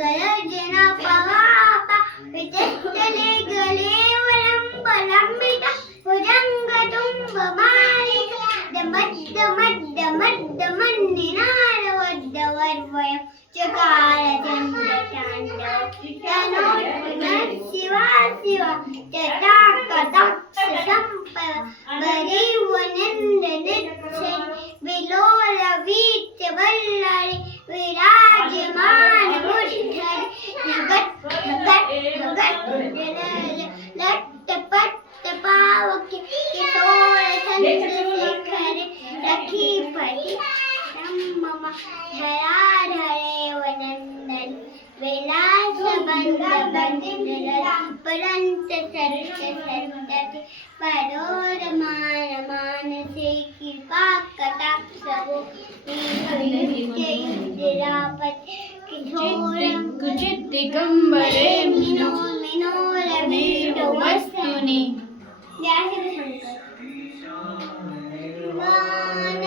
गरजना पवापा विचले गलेवलंबलंबित भुजंगतुंगमालिक दमद्दमद्दमद्दमन्निनादवद्दवर्वयं चकार चन्द्रताण्डव तनोत्पुनः शिवा शिवा तथाकथक्सम्पव वरेवनन्दनच्छरि विलोलवीत्यवल्लरि विराजमान मुष्ठरि भगत भगत भगत लट्टपट्ट पावक किशोर चन्द्रशेखर रखी पति मम धराधरे वनन्दन विलास बंद परंत सत्य सत्य परोरमान मानसे कृपा कटाक्षवो कुचित दिगंबरे मिनो मिनो रविर्वस्तुनि